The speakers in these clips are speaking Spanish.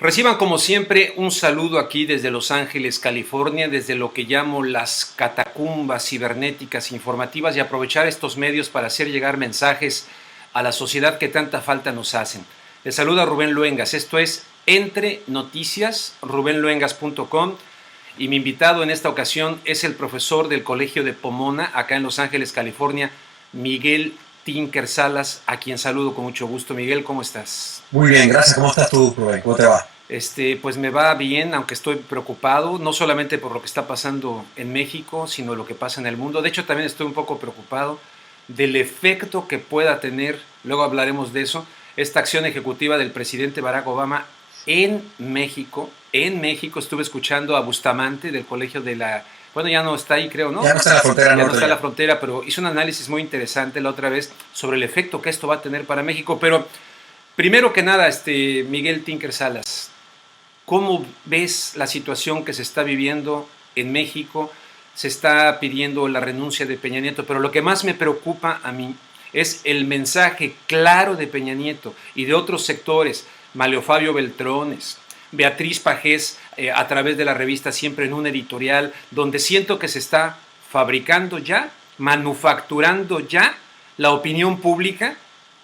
Reciban como siempre un saludo aquí desde Los Ángeles, California, desde lo que llamo las catacumbas cibernéticas informativas y aprovechar estos medios para hacer llegar mensajes a la sociedad que tanta falta nos hacen. Les saluda Rubén Luengas, esto es Entre Noticias, rubenluengas.com, y mi invitado en esta ocasión es el profesor del Colegio de Pomona, acá en Los Ángeles, California, Miguel Tinker Salas, a quien saludo con mucho gusto. Miguel, ¿cómo estás? Muy bien, gracias. ¿Cómo estás tú, Rubén? ¿Cómo te va? Pues me va bien, aunque estoy preocupado, no solamente por lo que está pasando en México, sino lo que pasa en el mundo. De hecho, también estoy un poco preocupado del efecto que pueda tener, luego hablaremos de eso, esta acción ejecutiva del presidente Barack Obama en México. En México estuve escuchando a Bustamante del Colegio de la... Bueno, ya no está ahí, creo, ¿no? Ya no está en la frontera Ya norte. no está en la frontera, pero hizo un análisis muy interesante la otra vez sobre el efecto que esto va a tener para México. Pero primero que nada, Miguel Tinker Salas, ¿cómo ves la situación que se está viviendo en México? Se está pidiendo la renuncia de Peña Nieto, pero lo que más me preocupa a mí es el mensaje claro de Peña Nieto y de otros sectores, Malio Fabio Beltrones, Beatriz Pajés, a través de la revista Siempre en un editorial, donde siento que se está fabricando ya, manufacturando ya la opinión pública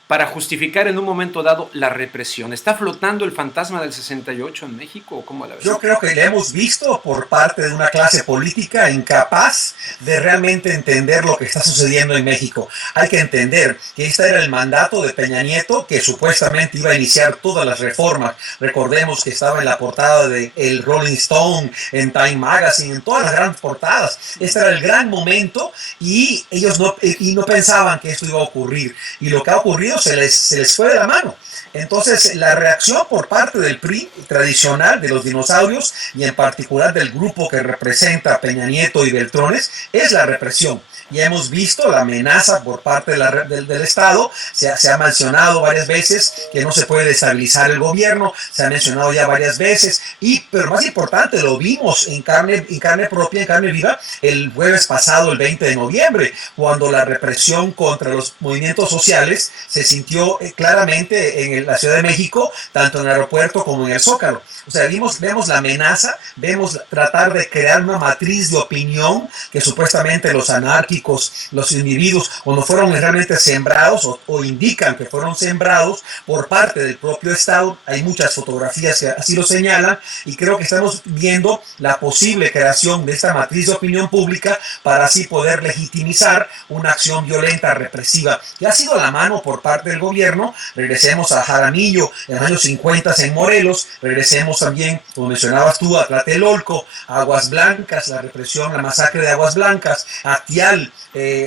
para justificar en un momento dado la represión. ¿Está flotando el fantasma del 68 en México o cómo la ves? Yo creo que le hemos visto por parte de una clase política incapaz de realmente entender lo que está sucediendo en México. Hay que entender que este era el mandato de Peña Nieto, que supuestamente iba a iniciar todas las reformas. Recordemos que estaba en la portada de el Rolling Stone, en Time Magazine, en todas las grandes portadas. Este era el gran momento y ellos no pensaban que esto iba a ocurrir. Y lo que ha ocurrido se les fue de la mano. Entonces, la reacción por parte del PRI tradicional, de los dinosaurios, y en particular del grupo que representa a Peña Nieto y Beltrones, es la represión. Ya hemos visto la amenaza por parte del Estado, se ha mencionado varias veces que no se puede destabilizar el gobierno, se ha mencionado ya varias veces, pero más importante, lo vimos en carne propia, en carne viva, el jueves pasado, el 20 de noviembre, cuando la represión contra los movimientos sociales se sintió claramente en la Ciudad de México, tanto en el aeropuerto como en el Zócalo. O sea, vemos la amenaza, vemos tratar de crear una matriz de opinión que supuestamente los anárquicos, los individuos, cuando fueron realmente sembrados o indican que fueron sembrados por parte del propio Estado. Hay muchas fotografías que así lo señalan y creo que estamos viendo la posible creación de esta matriz de opinión pública para así poder legitimizar una acción violenta, represiva, que ha sido a la mano por parte del gobierno. Regresemos a Jaramillo en los años 50 en Morelos, regresemos también, como mencionabas tú, a Tlatelolco, Aguas Blancas, la represión, la masacre de Aguas Blancas, Actial,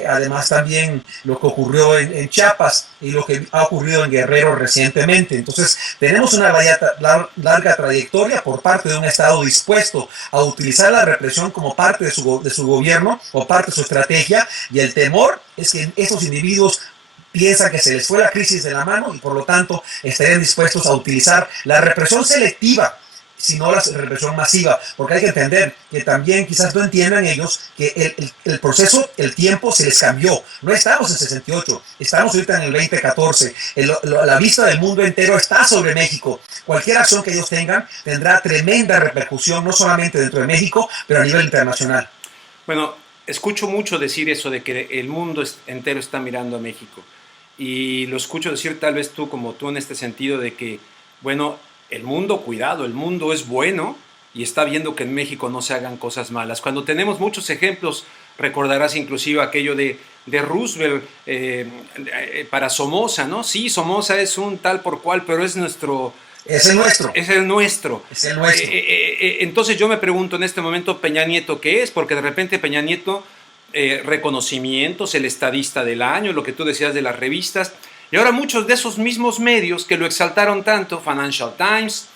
además también lo que ocurrió en Chiapas y lo que ha ocurrido en Guerrero recientemente. Entonces, tenemos una larga trayectoria por parte de un Estado dispuesto a utilizar la represión como parte de su gobierno o parte de su estrategia, y el temor es que estos individuos piensan que se les fue la crisis de la mano y por lo tanto estarían dispuestos a utilizar la represión selectiva, sino la represión masiva, porque hay que entender que también quizás no entiendan ellos que el proceso, el tiempo se les cambió. No estamos en 68, estamos ahorita en el 2014. La vista del mundo entero está sobre México. Cualquier acción que ellos tengan tendrá tremenda repercusión, no solamente dentro de México, pero a nivel internacional. Bueno, escucho mucho decir eso de que el mundo entero está mirando a México. Y lo escucho decir tal vez tú como tú en este sentido de que, bueno, el mundo, cuidado, el mundo es bueno y está viendo que en México no se hagan cosas malas. Cuando tenemos muchos ejemplos, recordarás inclusive aquello de Roosevelt para Somoza, ¿no? Sí, Somoza es un tal por cual, pero es nuestro... Es el nuestro. Es el nuestro. Es el nuestro. Entonces yo me pregunto en este momento, Peña Nieto, ¿qué es? Porque de repente Peña Nieto... reconocimientos, el estadista del año, lo que tú decías de las revistas, y ahora muchos de esos mismos medios que lo exaltaron tanto, Financial Times,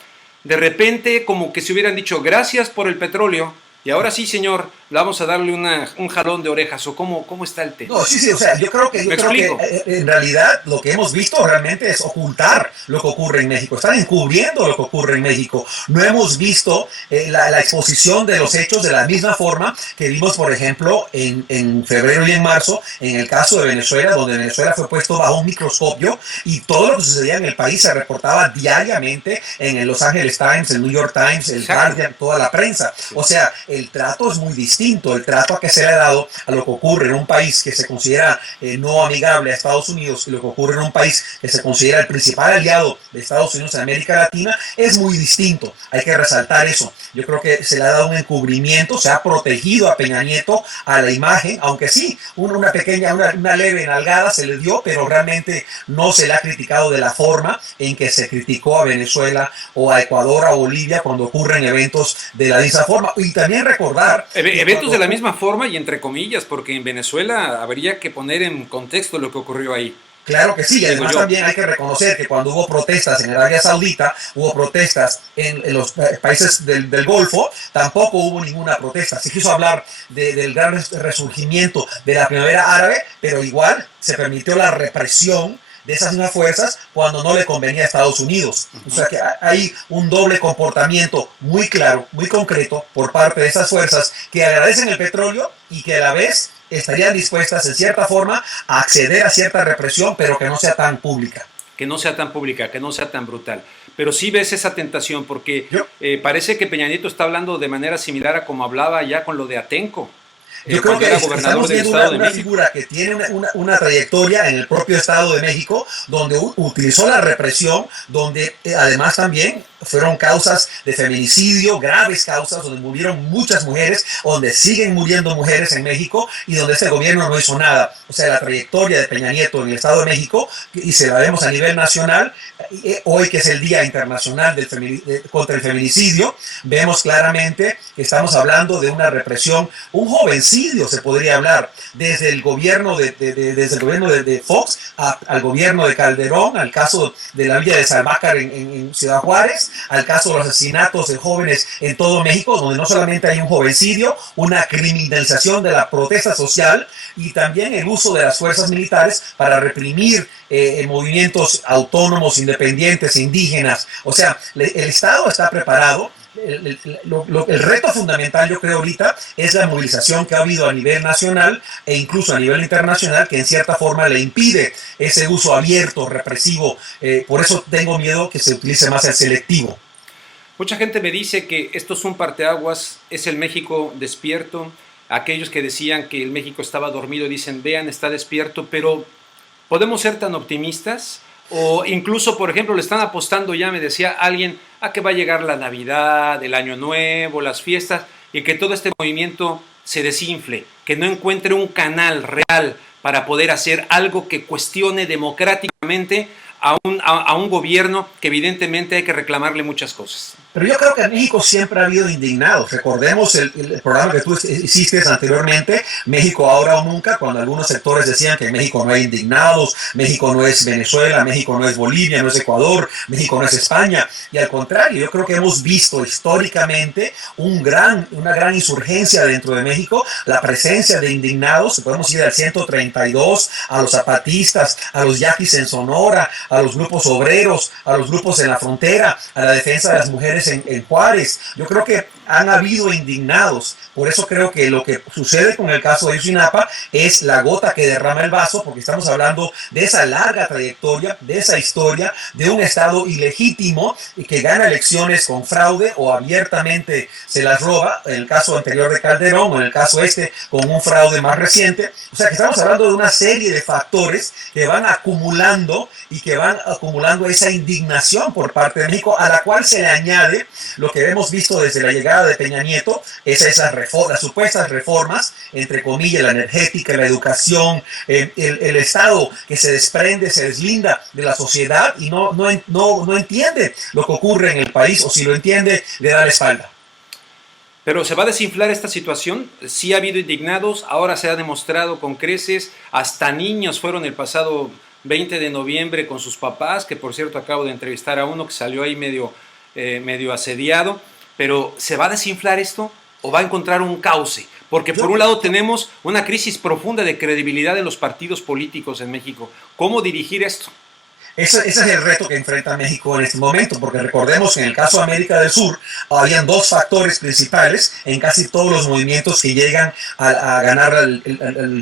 de repente como que se hubieran dicho gracias por el petróleo, Y ahora sí, señor, vamos a darle un jalón de orejas, o cómo está el tema. No, sí, sí, o sea, ¿Me explico? en realidad lo que hemos visto realmente es ocultar lo que ocurre en México, están encubriendo lo que ocurre en México. No hemos visto la exposición de los hechos de la misma forma que vimos, por ejemplo, en febrero y en marzo, en el caso de Venezuela, donde Venezuela fue puesto bajo un microscopio y todo lo que sucedía en el país se reportaba diariamente en el Los Angeles Times, el New York Times, el Guardian, toda la prensa. O sea, el trato es muy distinto, el trato que se le ha dado a lo que ocurre en un país que se considera no amigable a Estados Unidos y lo que ocurre en un país que se considera el principal aliado de Estados Unidos en América Latina es muy distinto. Hay que resaltar eso. Yo creo que se le ha dado un encubrimiento, se ha protegido a Peña Nieto, a la imagen, aunque sí, una leve nalgada se le dio, pero realmente no se le ha criticado de la forma en que se criticó a Venezuela o a Ecuador, a Bolivia, cuando ocurren eventos de la misma forma. Y también recordar... Eventos de la misma forma y entre comillas, porque en Venezuela habría que poner en contexto lo que ocurrió ahí. Claro que sí, y además también hay que reconocer que cuando hubo protestas en Arabia Saudita, hubo protestas en los países del Golfo, tampoco hubo ninguna protesta. Se quiso hablar del gran resurgimiento de la primavera árabe, pero igual se permitió la represión de esas mismas fuerzas cuando no le convenía a Estados Unidos. O sea que hay un doble comportamiento muy claro, muy concreto por parte de esas fuerzas que agradecen el petróleo y que a la vez estarían dispuestas en cierta forma a acceder a cierta represión, pero que no sea tan pública. Que no sea tan pública, que no sea tan brutal. Pero sí ves esa tentación, porque parece que Peña Nieto está hablando de manera similar a como hablaba ya con lo de Atenco. Yo creo que estamos viendo una figura que tiene una trayectoria en el propio Estado de México, donde utilizó la represión, donde además también fueron causas de feminicidio, graves causas, donde murieron muchas mujeres, donde siguen muriendo mujeres en México y donde este gobierno no hizo nada. O sea, la trayectoria de Peña Nieto en el Estado de México, y se la vemos a nivel nacional, hoy que es el Día Internacional contra el Feminicidio, vemos claramente que estamos hablando de una represión, un jovencidio se podría hablar, desde el gobierno de Fox al gobierno de Calderón, al caso de la villa de Salvácar en Ciudad Juárez, al caso de los asesinatos de jóvenes en todo México, donde no solamente hay un jovencidio, una criminalización de la protesta social y también el uso de las fuerzas militares para reprimir movimientos autónomos, independientes, indígenas. O sea, el Estado está preparado. El reto fundamental, yo creo, ahorita es la movilización que ha habido a nivel nacional e incluso a nivel internacional, que en cierta forma le impide ese uso abierto, represivo. Por eso tengo miedo que se utilice más el selectivo. Mucha gente me dice que esto es un parteaguas, es el México despierto. Aquellos que decían que el México estaba dormido dicen, vean, está despierto, pero ¿podemos ser tan optimistas? O incluso, por ejemplo, le están apostando, ya me decía alguien, a que va a llegar la Navidad, el Año Nuevo, las fiestas, y que todo este movimiento se desinfle, que no encuentre un canal real para poder hacer algo que cuestione democráticamente a un gobierno que evidentemente hay que reclamarle muchas cosas. Pero yo creo que en México siempre ha habido indignados. Recordemos el programa que tú hiciste anteriormente, México ahora o nunca, cuando algunos sectores decían que en México no hay indignados, México no es Venezuela, México no es Bolivia, no es Ecuador, México no es España. Y al contrario, yo creo que hemos visto históricamente una gran insurgencia dentro de México, la presencia de indignados. Podemos ir al 132, a los zapatistas, a los yaquis en Sonora, a los grupos obreros, a los grupos en la frontera, a la defensa de las mujeres en Juárez. Yo creo que han habido indignados. Por eso creo que lo que sucede con el caso de Ayotzinapa es la gota que derrama el vaso, porque estamos hablando de esa larga trayectoria, de esa historia, de un Estado ilegítimo y que gana elecciones con fraude o abiertamente se las roba, en el caso anterior de Calderón o en el caso con un fraude más reciente. O sea que estamos hablando de una serie de factores que van acumulando y que van acumulando esa indignación por parte de México, a la cual se le añade lo que hemos visto desde la llegada de Peña Nieto, las supuestas reformas, entre comillas, la energética, la educación, el Estado que se desprende, se deslinda de la sociedad y no entiende lo que ocurre en el país, o si lo entiende, le da la espalda. Pero se va a desinflar esta situación. Sí ha habido indignados, ahora se ha demostrado con creces, hasta niños fueron el pasado 20 de noviembre con sus papás, que por cierto acabo de entrevistar a uno que salió ahí medio asediado, pero ¿se va a desinflar esto? o va a encontrar un cauce? Porque por un lado tenemos una crisis profunda de credibilidad de los partidos políticos en México. ¿Cómo dirigir esto? Ese es el reto que enfrenta México en este momento, porque recordemos que en el caso de América del Sur habían dos factores principales en casi todos los movimientos que llegan a ganar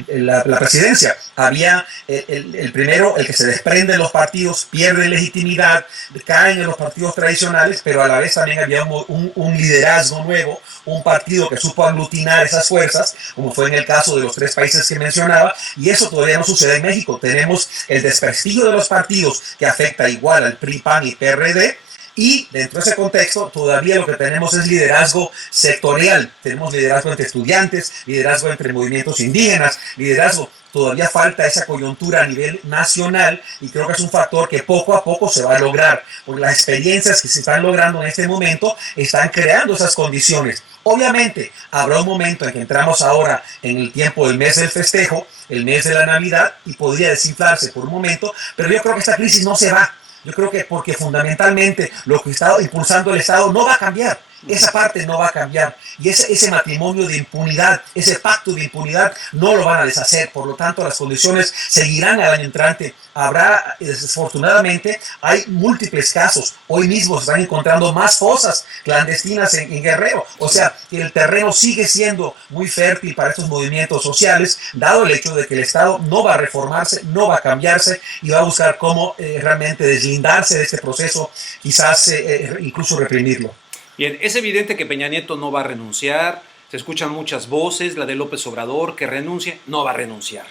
la presidencia. Había el primero, el que se desprende de los partidos, pierde legitimidad, caen en los partidos tradicionales, pero a la vez también había un liderazgo nuevo, un partido que supo aglutinar esas fuerzas, como fue en el caso de los tres países que mencionaba, y eso todavía no sucede en México. Tenemos el desprestigio de los partidos que afecta igual al PRI, PAN y PRD, y dentro de ese contexto todavía lo que tenemos es liderazgo sectorial. Tenemos liderazgo entre estudiantes, liderazgo entre movimientos indígenas, liderazgo. Todavía falta esa coyuntura a nivel nacional y creo que es un factor que poco a poco se va a lograr, porque las experiencias que se están logrando en este momento están creando esas condiciones. Obviamente habrá un momento en que entramos ahora en el tiempo del mes del festejo, el mes de la Navidad, y podría desinflarse por un momento, pero yo creo que esta crisis no se va. Yo creo que porque fundamentalmente lo que está impulsando el Estado no va a cambiar. Esa parte no va a cambiar. Y ese matrimonio de impunidad, ese pacto de impunidad, no lo van a deshacer. Por lo tanto, las condiciones seguirán al año entrante. Habrá, desafortunadamente, hay múltiples casos. Hoy mismo se están encontrando más fosas clandestinas en Guerrero. O sea, que el terreno sigue siendo muy fértil para estos movimientos sociales, dado el hecho de que el Estado no va a reformarse, no va a cambiarse y va a buscar cómo realmente deslindarse de este proceso, quizás incluso reprimirlo. Bien, es evidente que Peña Nieto no va a renunciar, se escuchan muchas voces, la de López Obrador, que renuncie, no va a renunciar,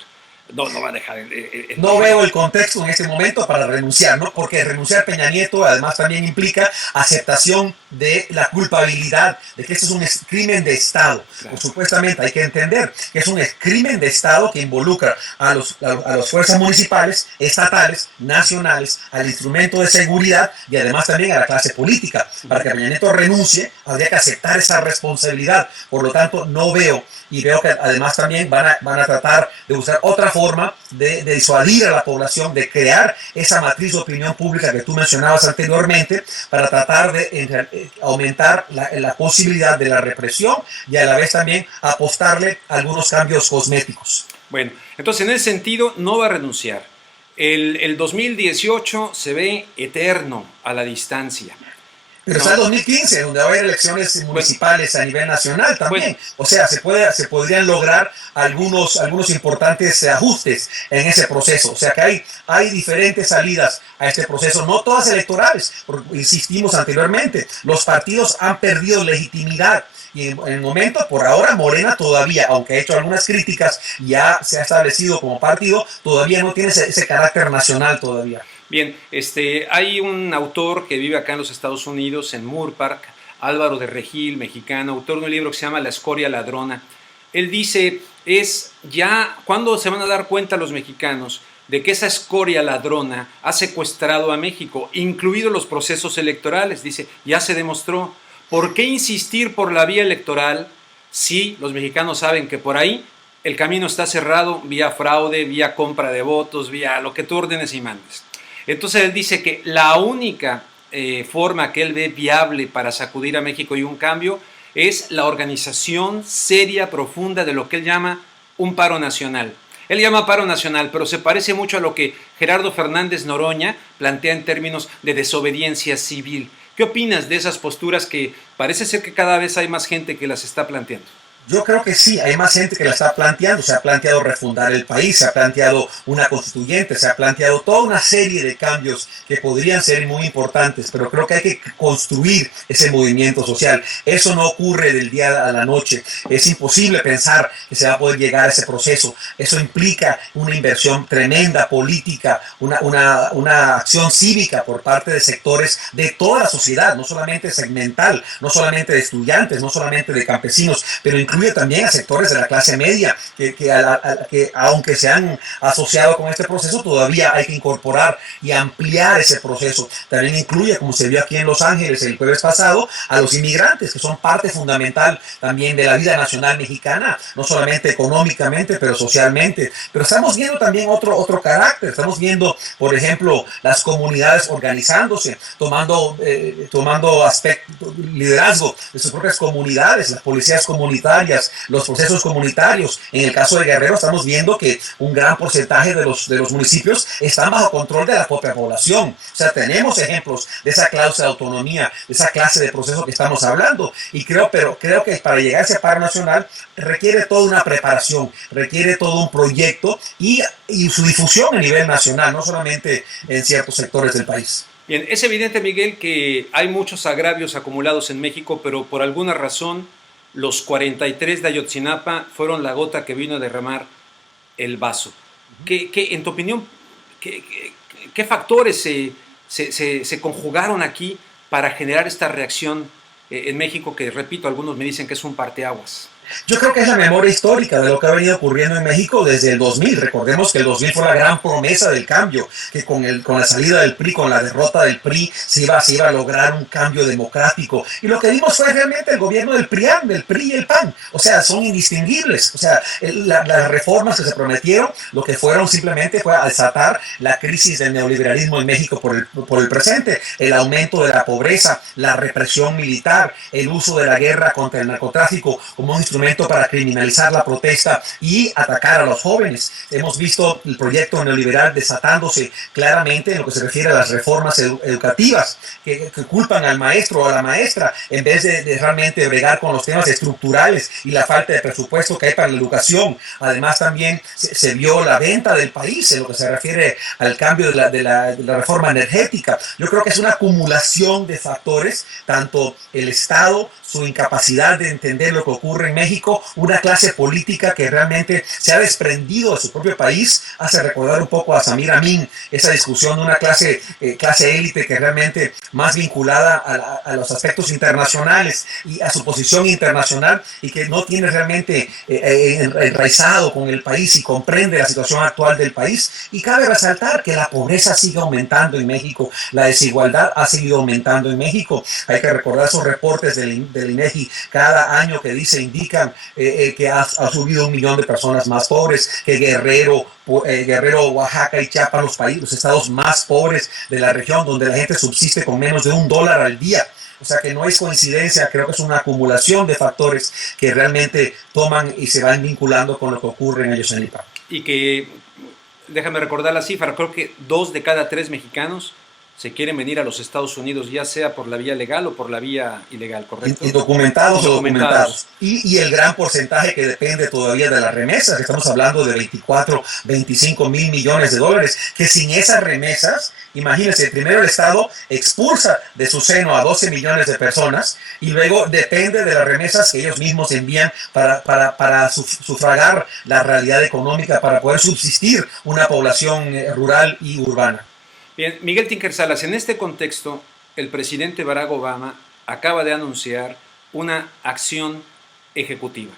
no va a dejar No veo el contexto en este momento para renunciar, ¿no? Porque renunciar Peña Nieto además también implica aceptación de la culpabilidad, de que esto es un crimen de Estado. Claro. Pues, supuestamente hay que entender que es un crimen de Estado que involucra a las fuerzas municipales, estatales, nacionales, al instrumento de seguridad y además también a la clase política. Para que Peña Nieto renuncie, habría que aceptar esa responsabilidad. Por lo tanto, no veo, y veo que además también van a tratar de usar otra forma de disuadir a la población, de crear esa matriz de opinión pública que tú mencionabas anteriormente, para tratar de aumentar la posibilidad de la represión y a la vez también apostarle a algunos cambios cosméticos. Bueno, entonces en ese sentido no va a renunciar. El 2018 se ve eterno a la distancia. Pero está el 2015, donde va a haber elecciones municipales a nivel nacional también. O sea, se podrían lograr algunos importantes ajustes en ese proceso. O sea, que hay diferentes salidas a este proceso, no todas electorales, porque insistimos anteriormente, los partidos han perdido legitimidad. Y en el momento, por ahora, Morena todavía, aunque ha hecho algunas críticas, ya se ha establecido como partido, todavía no tiene ese carácter nacional todavía. Bien, hay un autor que vive acá en los Estados Unidos, en Moore Park, Álvaro de Regil, mexicano, autor de un libro que se llama La escoria ladrona. Él dice, ¿cuándo se van a dar cuenta los mexicanos de que esa escoria ladrona ha secuestrado a México, incluidos los procesos electorales? Dice, ya se demostró. ¿Por qué insistir por la vía electoral si los mexicanos saben que por ahí el camino está cerrado vía fraude, vía compra de votos, vía lo que tú ordenes y mandes? Entonces él dice que la única forma que él ve viable para sacudir a México y un cambio es la organización seria, profunda de lo que él llama un paro nacional. Él llama paro nacional, pero se parece mucho a lo que Gerardo Fernández Noroña plantea en términos de desobediencia civil. ¿Qué opinas de esas posturas que parece ser que cada vez hay más gente que las está planteando? Yo creo que sí, hay más gente que la está planteando. Se ha planteado refundar el país, se ha planteado una constituyente, se ha planteado toda una serie de cambios que podrían ser muy importantes, pero creo que hay que construir ese movimiento social. Eso no ocurre del día a la noche. Es imposible pensar que se va a poder llegar a ese proceso. Eso implica una inversión tremenda política, una acción cívica por parte de sectores de toda la sociedad, no solamente segmental, no solamente de estudiantes, no solamente de campesinos, pero incluso incluye también a sectores de la clase media, que aunque se han asociado con este proceso, todavía hay que incorporar y ampliar ese proceso. También incluye, como se vio aquí en Los Ángeles el jueves pasado, a los inmigrantes, que son parte fundamental también de la vida nacional mexicana, no solamente económicamente, pero socialmente. Pero estamos viendo también otro carácter. Estamos viendo, por ejemplo, las comunidades organizándose, tomando liderazgo de sus propias comunidades, las policías comunitarias, los procesos comunitarios. En el caso de Guerrero estamos viendo que un gran porcentaje de los municipios están bajo control de la propia población. O sea, tenemos ejemplos de esa cláusula de autonomía, de esa clase de proceso que estamos hablando. Y creo que para llegar a ese paro nacional requiere toda una preparación, requiere todo un proyecto y su difusión a nivel nacional, no solamente en ciertos sectores del país. Bien, es evidente, Miguel, que hay muchos agravios acumulados en México, pero por alguna razón los 43 de Ayotzinapa fueron la gota que vino a derramar el vaso. En tu opinión, qué factores se conjugaron aquí para generar esta reacción en México, que, repito, algunos me dicen que es un parteaguas? Yo creo que es la memoria histórica de lo que ha venido ocurriendo en México desde el 2000. Recordemos que el 2000 fue la gran promesa del cambio, que con la salida del PRI, con la derrota del PRI, se iba a lograr un cambio democrático. Y lo que vimos fue realmente el gobierno del PRI y el PAN. O sea, son indistinguibles. O sea, las reformas que se prometieron, lo que fueron simplemente fue a desatar la crisis del neoliberalismo en México por el presente, el aumento de la pobreza, la represión militar, el uso de la guerra contra el narcotráfico como un instrumento para criminalizar la protesta y atacar a los jóvenes. Hemos visto el proyecto neoliberal desatándose claramente en lo que se refiere a las reformas educativas que culpan al maestro o a la maestra en vez de realmente bregar con los temas estructurales y la falta de presupuesto que hay para la educación. Además, también se vio la venta del país en lo que se refiere al cambio de la reforma energética. Yo creo que es una acumulación de factores, tanto el Estado, su incapacidad de entender lo que ocurre en México, una clase política que realmente se ha desprendido de su propio país. Hace recordar un poco a Samir Amin, esa discusión de una clase élite que realmente más vinculada a los aspectos internacionales y a su posición internacional, y que no tiene realmente enraizado con el país y comprende la situación actual del país. Y cabe resaltar que la pobreza sigue aumentando en México, la desigualdad ha seguido aumentando en México. Hay que recordar esos reportes del INEGI cada año que indican que ha subido 1 millón de personas más pobres, que Guerrero, Oaxaca y Chiapas, los estados más pobres de la región, donde la gente subsiste con menos de $1 al día. O sea que no es coincidencia, creo que es una acumulación de factores que realmente toman y se van vinculando con lo que ocurre en Ayotzinapa. Y que, déjame recordar la cifra, creo que 2 de cada 3 mexicanos se quieren venir a los Estados Unidos, ya sea por la vía legal o por la vía ilegal, ¿correcto? Indocumentados o documentados. Y el gran porcentaje que depende todavía de las remesas, estamos hablando de 25 mil millones de dólares, que sin esas remesas, imagínense, primero el Estado expulsa de su seno a 12 millones de personas y luego depende de las remesas que ellos mismos envían para sufragar la realidad económica, para poder subsistir una población rural y urbana. Bien, Miguel Tinker Salas, en este contexto, el presidente Barack Obama acaba de anunciar una acción ejecutiva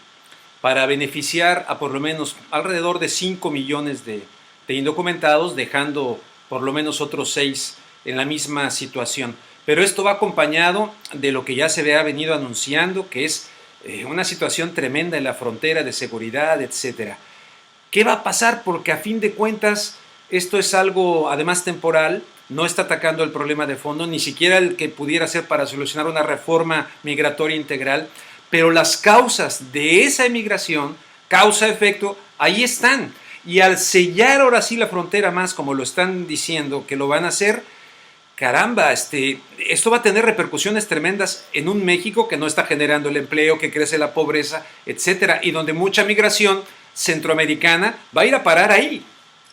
para beneficiar a por lo menos alrededor de 5 millones de indocumentados, dejando por lo menos otros 6 en la misma situación. Pero esto va acompañado de lo que ya se había venido anunciando, que es una situación tremenda en la frontera de seguridad, etcétera. ¿Qué va a pasar? Porque a fin de cuentas esto es algo además temporal, no está atacando el problema de fondo, ni siquiera el que pudiera ser para solucionar una reforma migratoria integral, pero las causas de esa emigración, causa-efecto, ahí están. Y al sellar ahora sí la frontera más, como lo están diciendo que lo van a hacer, caramba, esto va a tener repercusiones tremendas en un México que no está generando el empleo, que crece la pobreza, etcétera, y donde mucha migración centroamericana va a ir a parar ahí.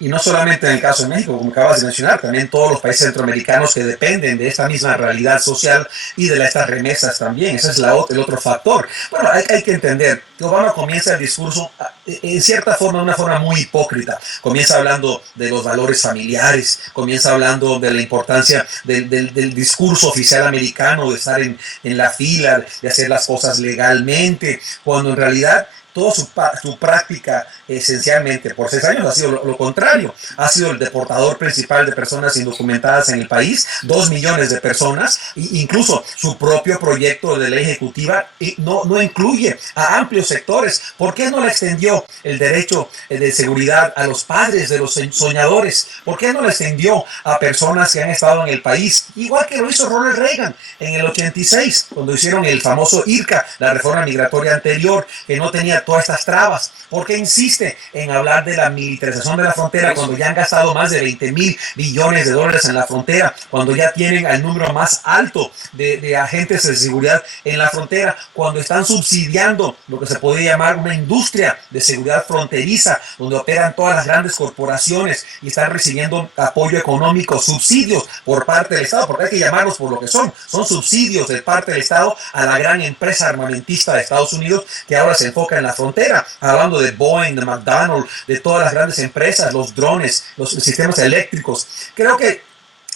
Y no solamente en el caso de México, como acabas de mencionar, también todos los países centroamericanos que dependen de esta misma realidad social y de estas remesas también. Ese es el otro factor. Bueno, hay que entender que Obama comienza el discurso en cierta forma, de una forma muy hipócrita. Comienza hablando de los valores familiares, comienza hablando de la importancia del discurso oficial americano, de estar en la fila, de hacer las cosas legalmente, cuando en realidad toda su práctica esencialmente por 6 años ha sido lo contrario. Ha sido el deportador principal de personas indocumentadas en el país, 2 millones de personas, e incluso su propio proyecto de ley ejecutiva no incluye a amplios sectores. ¿Por qué no le extendió el derecho de seguridad a los padres de los soñadores? ¿Por qué no le extendió a personas que han estado en el país? Igual que lo hizo Ronald Reagan en el 86, cuando hicieron el famoso IRCA, la reforma migratoria anterior, que no tenía todas estas trabas. ¿Por qué insiste en hablar de la militarización de la frontera cuando ya han gastado más de 20,000 billones de dólares en la frontera, cuando ya tienen el número más alto de agentes de seguridad en la frontera, cuando están subsidiando lo que se podría llamar una industria de seguridad fronteriza, donde operan todas las grandes corporaciones y están recibiendo apoyo económico, subsidios por parte del Estado, porque hay que llamarlos por lo que son subsidios de parte del Estado a la gran empresa armamentista de Estados Unidos que ahora se enfoca en la frontera, hablando de Boeing, de McDonald's, de todas las grandes empresas, los drones, los sistemas eléctricos. Creo que,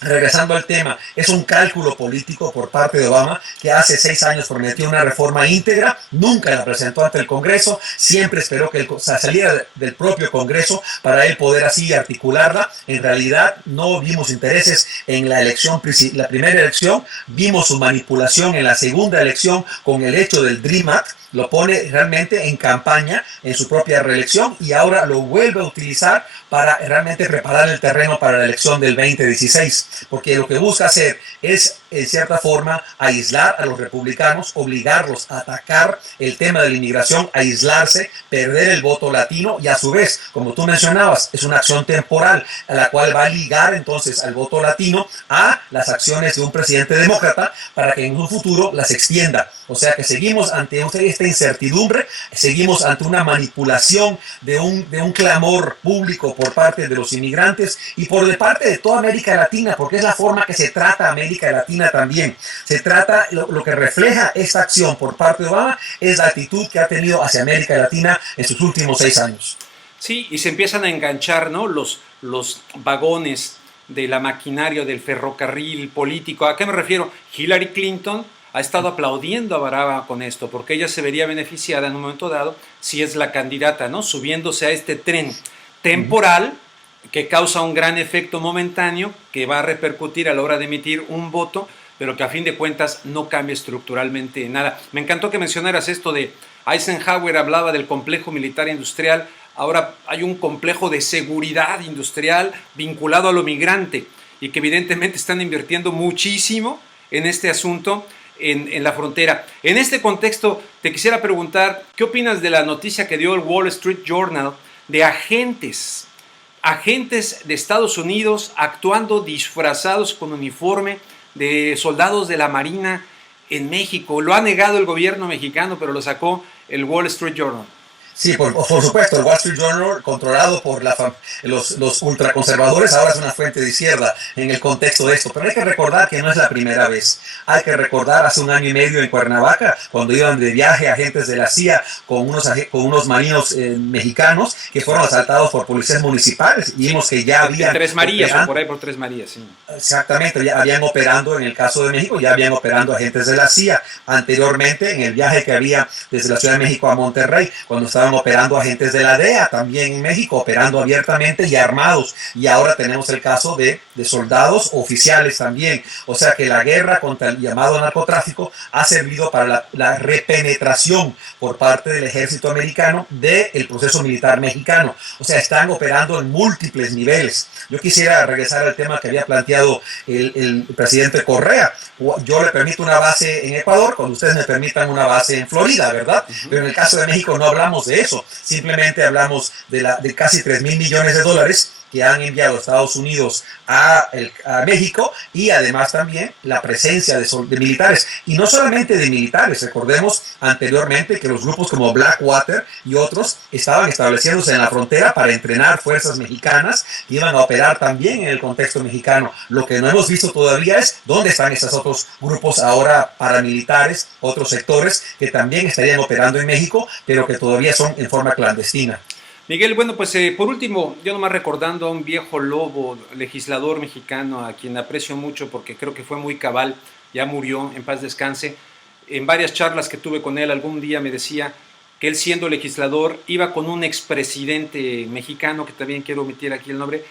regresando al tema, es un cálculo político por parte de Obama, que hace 6 años prometió una reforma íntegra, nunca la presentó ante el Congreso, siempre esperó que saliera del propio Congreso para él poder así articularla. En realidad no vimos intereses en la primera elección, vimos su manipulación en la segunda elección con el hecho del Dream Act. Lo pone realmente en campaña en su propia reelección y ahora lo vuelve a utilizar para realmente preparar el terreno para la elección del 2016, porque lo que busca hacer es, en cierta forma, aislar a los republicanos, obligarlos a atacar el tema de la inmigración, aislarse, perder el voto latino y a su vez, como tú mencionabas, es una acción temporal a la cual va a ligar entonces al voto latino a las acciones de un presidente demócrata para que en un futuro las extienda. O sea que seguimos ante esta incertidumbre, seguimos ante una manipulación de un clamor público por parte de los inmigrantes y por de parte de toda América Latina, porque es la forma que se trata América Latina también. Se trata, lo que refleja esta acción por parte de Obama es la actitud que ha tenido hacia América Latina en sus últimos 6 años. Sí, y se empiezan a enganchar, ¿no?, los vagones de la maquinaria del ferrocarril político. ¿A qué me refiero? Hillary Clinton ha estado aplaudiendo a Barack con esto, porque ella se vería beneficiada en un momento dado si es la candidata, ¿no?, subiéndose a este tren temporal que causa un gran efecto momentáneo que va a repercutir a la hora de emitir un voto, pero que a fin de cuentas no cambia estructuralmente nada. Me encantó que mencionaras esto de Eisenhower, hablaba del complejo militar industrial, ahora hay un complejo de seguridad industrial vinculado a lo migrante y que evidentemente están invirtiendo muchísimo en este asunto en la frontera. En este contexto, te quisiera preguntar, ¿qué opinas de la noticia que dio el Wall Street Journal de agentes de Estados Unidos actuando disfrazados con uniforme de soldados de la Marina en México? Lo ha negado el gobierno mexicano, pero lo sacó el Wall Street Journal. Sí, por supuesto, el Wall Street Journal, controlado por los ultraconservadores, ahora es una fuente de izquierda en el contexto de esto. Pero hay que recordar que no es la primera vez. Hay que recordar hace 1 año y medio en Cuernavaca, cuando iban de viaje agentes de la CIA con unos marinos mexicanos que fueron asaltados por policías municipales. Y vimos que ya habían... En Tres Marías, o por ahí por Tres Marías, sí. Exactamente, ya habían operando, en el caso de México, ya habían operando agentes de la CIA. Anteriormente, en el viaje que había desde la Ciudad de México a Monterrey, cuando estaban operando agentes de la DEA también en México, operando abiertamente y armados. Y ahora tenemos el caso de soldados oficiales también. O sea que la guerra contra el llamado narcotráfico ha servido para la repenetración por parte del ejército americano del proceso militar mexicano. O sea, están operando en múltiples niveles. Yo quisiera regresar al tema que había planteado el presidente Correa. Yo le permito una base en Ecuador cuando ustedes me permitan una base en Florida, ¿verdad? Pero en el caso de México no hablamos de eso. Simplemente hablamos de casi 3,000 millones de dólares que han enviado Estados Unidos a México, y además también la presencia de militares, y no solamente de militares. Recordemos anteriormente que los grupos como Blackwater y otros estaban estableciéndose en la frontera para entrenar fuerzas mexicanas que iban a operar también en el contexto mexicano. Lo que no hemos visto todavía es dónde están estos otros grupos ahora paramilitares, otros sectores que también estarían operando en México, pero que todavía son en forma clandestina. Miguel, bueno, pues por último, yo nomás recordando a un viejo lobo, legislador mexicano, a quien aprecio mucho porque creo que fue muy cabal, ya murió, en paz descanse. En varias charlas que tuve con él, algún día me decía que él, siendo legislador, iba con un expresidente mexicano, que también quiero omitir aquí el nombre,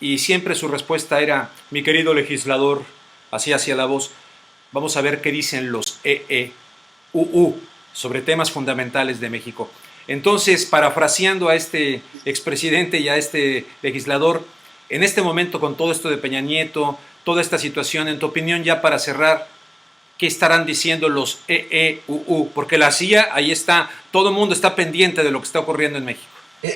y siempre su respuesta era: mi querido legislador, así hacía la voz, vamos a ver qué dicen los sobre temas fundamentales de México. Entonces, parafraseando a este expresidente y a este legislador, en este momento, con todo esto de Peña Nieto, toda esta situación, en tu opinión, ya para cerrar, ¿qué estarán diciendo los Porque la CIA, ahí está, todo el mundo está pendiente de lo que está ocurriendo en México.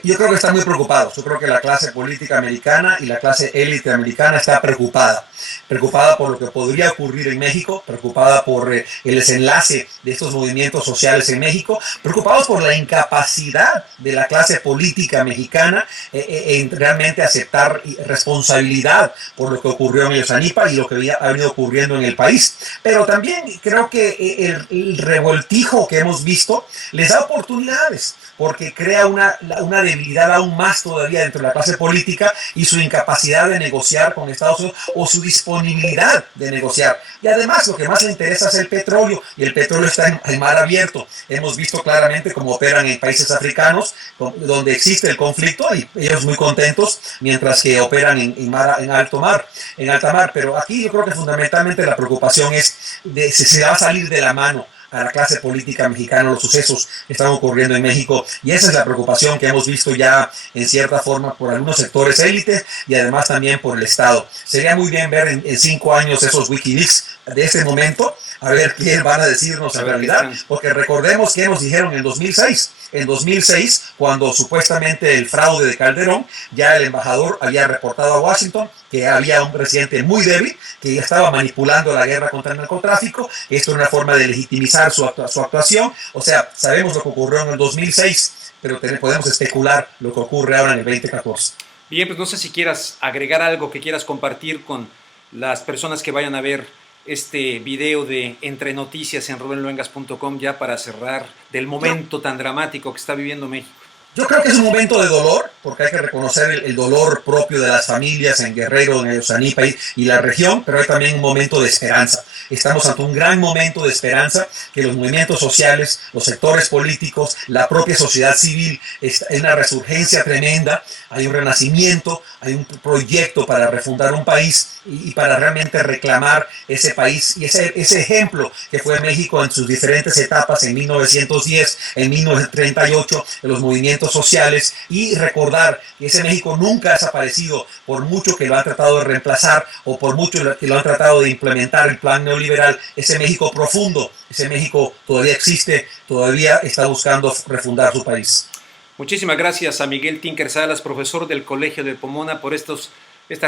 Yo creo que están muy preocupados. Yo creo que la clase política americana y la clase élite americana está preocupada. Preocupada por lo que podría ocurrir en México, preocupada por el desenlace de estos movimientos sociales en México, preocupados por la incapacidad de la clase política mexicana en realmente aceptar responsabilidad por lo que ocurrió en Ayotzinapa y lo que ha venido ocurriendo en el país. Pero también creo que el revoltijo que hemos visto les da oportunidades, porque crea una debilidad aún más todavía dentro de la clase política y su incapacidad de negociar con Estados Unidos, o su disponibilidad de negociar. Y además lo que más le interesa es el petróleo, y el petróleo está en mar abierto. Hemos visto claramente cómo operan en países africanos donde existe el conflicto, y ellos muy contentos, mientras que operan en alta mar. Pero aquí yo creo que fundamentalmente la preocupación es de si se va a salir de la mano a la clase política mexicana los sucesos que están ocurriendo en México, y esa es la preocupación que hemos visto ya en cierta forma por algunos sectores élites y además también por el Estado. Sería muy bien ver en 5 años esos Wikileaks de ese momento, a ver qué van a decirnos en realidad, porque recordemos que nos dijeron en 2006, cuando supuestamente el fraude de Calderón, ya el embajador había reportado a Washington que había un presidente muy débil, que ya estaba manipulando la guerra contra el narcotráfico. Esto es una forma de legitimizar su actuación. O sea, sabemos lo que ocurrió en el 2006, pero podemos especular lo que ocurre ahora en el 2014. Bien, pues no sé si quieras agregar algo que quieras compartir con las personas que vayan a ver este video de Entre Noticias en rubenluengas.com, ya para cerrar, del momento tan dramático que está viviendo México. Yo creo que es un momento de dolor, porque hay que reconocer el dolor propio de las familias en Guerrero, en Ayotzinapa y la región, pero hay también un momento de esperanza. Estamos ante un gran momento de esperanza, que los movimientos sociales, los sectores políticos, la propia sociedad civil, es una resurgencia tremenda, hay un renacimiento, hay un proyecto para refundar un país y para realmente reclamar ese país y ese ejemplo que fue México en sus diferentes etapas, en 1910, en 1938, en los movimientos sociales, y recordar que ese México nunca ha desaparecido, por mucho que lo han tratado de reemplazar o por mucho que lo han tratado de implementar el plan neoliberal. Ese México profundo, ese México todavía existe, todavía está buscando refundar su país. Muchísimas gracias a Miguel Tinker Salas, profesor del Colegio de Pomona, por estas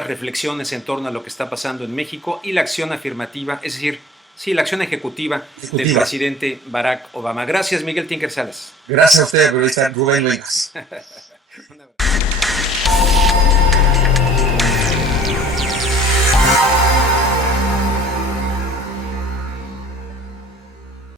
reflexiones en torno a lo que está pasando en México y la acción afirmativa, es decir, sí, la acción ejecutiva del presidente Barack Obama. Gracias, Miguel Tinker Salas. Gracias a usted, periodista Rubén Luengas.